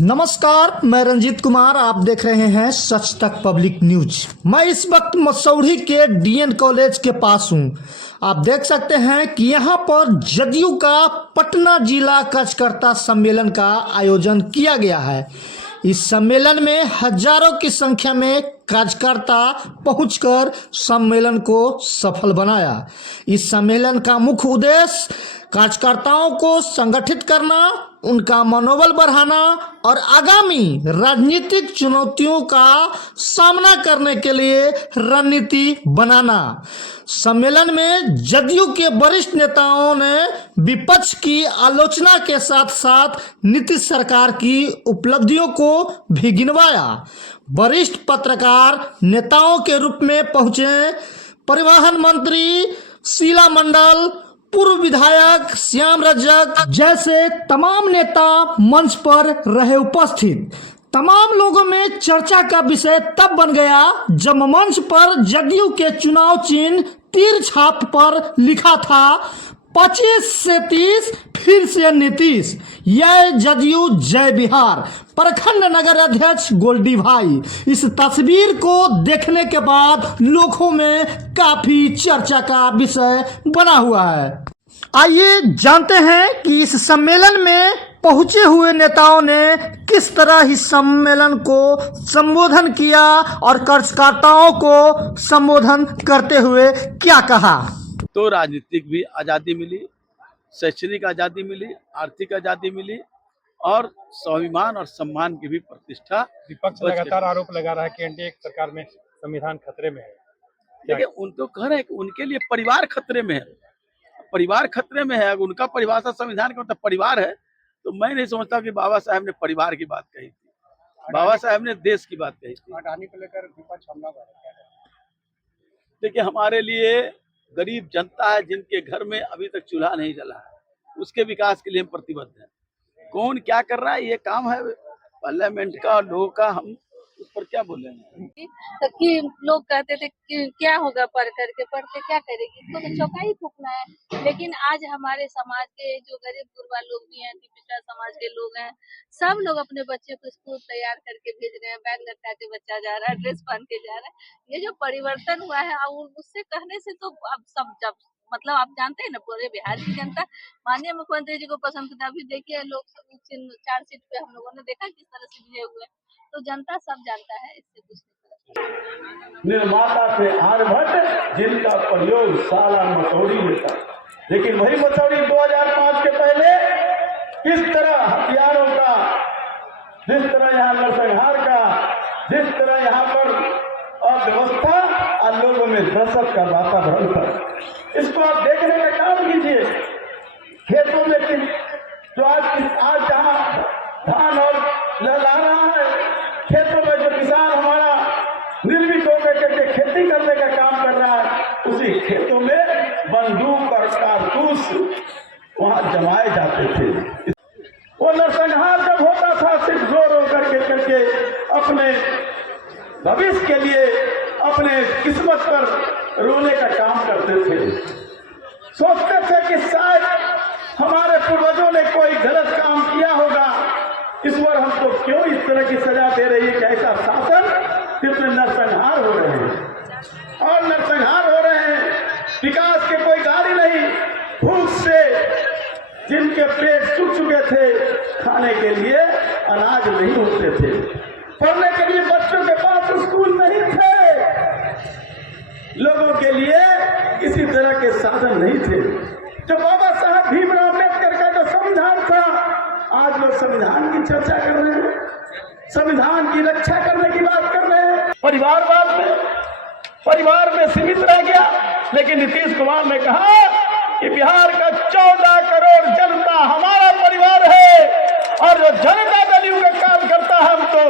नमस्कार, मैं रंजीत कुमार। आप देख रहे हैं सच तक पब्लिक न्यूज। मैं इस वक्त मसौढ़ी के डीएन कॉलेज के पास हूं। आप देख सकते हैं कि यहां पर जदयू का पटना जिला कार्यकर्ता सम्मेलन का आयोजन किया गया है। इस सम्मेलन में हजारों की संख्या में कार्यकर्ता पहुंचकर सम्मेलन को सफल बनाया। इस सम्मेलन का मुख्य उद्देश्य कार्यकर्ताओं को संगठित करना, उनका मनोबल बढ़ाना और आगामी राजनीतिक चुनौतियों का सामना करने के लिए रणनीति बनाना। सम्मेलन में जदयू के वरिष्ठ नेताओं ने विपक्ष की आलोचना के साथ साथ नीतीश सरकार की उपलब्धियों को भी गिनवाया। वरिष्ठ पत्रकार नेताओं के रूप में पहुंचे परिवहन मंत्री शीला मंडल, पूर्व विधायक श्याम रजक जैसे तमाम नेता मंच पर रहे उपस्थित। तमाम लोगों में चर्चा का विषय तब बन गया जब मंच पर जदयू के चुनाव चिन्ह तीर छाप पर लिखा था 25 से 30 फिर से नीतीश, यह जदयू जय बिहार, प्रखंड नगर अध्यक्ष गोल्डी भाई। इस तस्वीर को देखने के बाद लोगों में काफी चर्चा का विषय बना हुआ है। आइए जानते हैं कि इस सम्मेलन में पहुंचे हुए नेताओं ने किस तरह इस सम्मेलन को संबोधन किया और कार्यकर्ताओं को संबोधन करते हुए क्या कहा। तो राजनीतिक भी आज़ादी मिली, शैक्षणिक आज़ादी मिली, आर्थिक आज़ादी मिली और स्वाभिमान और सम्मान की भी प्रतिष्ठा। विपक्ष लगातार आरोप लगा रहा है कि एनडीए सरकार में संविधान खतरे में है। देखिए, उन तो कह रहे हैं कि उनके लिए परिवार खतरे में है। परिवार खतरे में है, अगर उनका परिभाषा संविधान का मतलब परिवार है, तो मैं नहीं समझता कि बाबा साहब ने परिवार की बात कही थी। बाबा साहब ने देश की बात कही थी। अडानी को लेकर विपक्ष हमला कर रहा है। देखिए, हमारे लिए गरीब जनता है जिनके घर में अभी तक चूल्हा नहीं जला है, उसके विकास के लिए हम प्रतिबद्ध हैं। कौन क्या कर रहा है ये काम है पार्लियामेंट का और लोगों का, हम उस पर क्या बोलेंगे। तो कि लोग कहते थे कि क्या होगा पढ़ के क्या करेगी, इसको तो चौका ही फूकना है। लेकिन आज हमारे समाज के जो गरीब गुरबा लोग भी हैं, पिछड़ा समाज के लोग हैं, सब लोग अपने बच्चे को स्कूल तैयार करके भेज रहे हैं, बैग लटका के बच्चा जा रहा है, ड्रेस पहन के जा रहा है। ये जो परिवर्तन हुआ है, और उससे कहने से तो अब सब जब मतलब आप जानते हैं ना, पूरे बिहार की जनता माननीय मुख्यमंत्री जी को पसंद करता। अभी देखिए लोग 4 सीट पे हम लोगों ने देखा किस तरह से विजय हुए, तो जनता सब जानता है, इससे कुछ नहीं। निर्माता थे आर्यभट्ट, जिनका प्रयोग साला मसौढ़ी में था। लेकिन वही मसौढ़ी 2005 के पहले किस तरह हथियारों का, जिस तरह यहाँ नरसंहार का, जिस तरह यहाँ पर अव्यवस्था और लोगों में दहशत का वातावरण था, इसको आप देखने का काम कीजिए। खेतों में जो आज जहाँ धान और लहला रहा है, खेतों में जो किसान हमारा निर्मित होकर के खेती करने का काम कर रहा है, उसी खेतों में बंदूक और कारतूस वहां जमाए जाते थे। वो नरसंहार जब होता था, सिर्फ जोर होकर के करके अपने भविष्य के लिए, अपने किस्मत पर रोने का काम करते थे। सोचते थे कि शायद हमारे पूर्वजों ने कोई गलत काम किया होगा, ईश्वर हमको क्यों इस तरह की सजा दे रही है कि ऐसा शासन, सिर्फ नरसंहार हो रहे हैं और नरसंहार हो रहे हैं। विकास के कोई गाड़ी नहीं, भूख से जिनके पेट सूख चुके थे, खाने के लिए अनाज नहीं होते थे, पढ़ने के लिए बच्चों के पास स्कूल नहीं थे, लोगों के लिए किसी तरह के साधन नहीं थे। जो बाबा साहब भीमराव अम्बेडकर का जो संविधान था, आज लोग संविधान की चर्चा कर रहे हैं, संविधान की रक्षा करने की बात कर रहे हैं। परिवार में सीमित रह गया। लेकिन नीतीश कुमार ने कहा कि बिहार का 14 करोड़ जनता हमारा परिवार है और जो जनता दल का कार्यकर्ता है, हम तो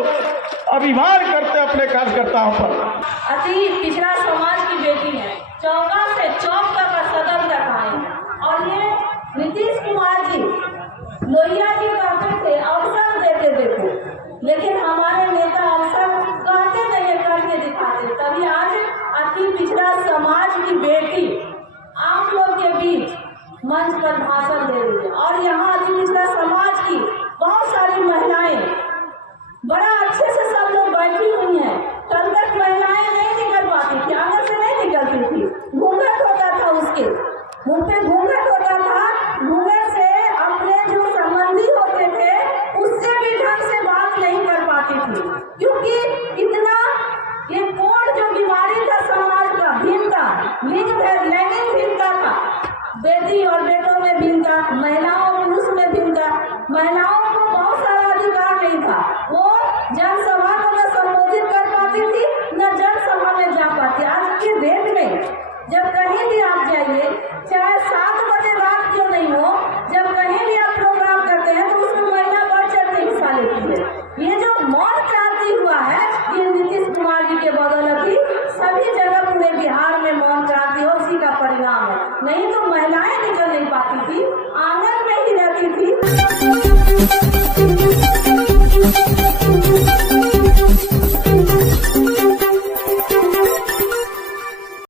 अभिमान करते अपने कार्यकर्ताओं पर। अति पिछड़ा समाज की बेटी है, चौका से चौक तक का सदन तक आए, और ये नीतीश कुमार जी लोहिया जी कहते थे अवसर देते देखो, लेकिन हमारे नेता अवसर कहते नहीं करके दिखाते। तभी आज अति पिछड़ा समाज की बेटी आप लोग के बीच मंच पर भाषण दे रही है। और यहाँ अति पिछड़ा समाज की बहुत सारी महिलाएं बड़ा अच्छे से सब लोग बैठी हुई हैं। कल तक महिलाएं नहीं निकल पाती थी, आंगन से नहीं निकलती थी, घूंघट होता था, उसके मुंह पे घूंघट होता था। घूंघट से अपने जो संबंधी होते थे उससे भी ढंग से बात नहीं कर पाती थी, क्योंकि इतना ये कोड जो बीमारी था समाज का, भिन्नता, लिंग भेद, लैंगिक भिन्नता था, बेटी और बेटों में भिन्नता, महिलाओं और पुरुष में भिन्नता, महिलाओं को बहुत सारा अधिकार नहीं था। वो जनसभा को न संबोधित कर पाती थी, न जनसभा में जा पाती। आज के डेट में जब कहीं भी आप जाइए, चाहे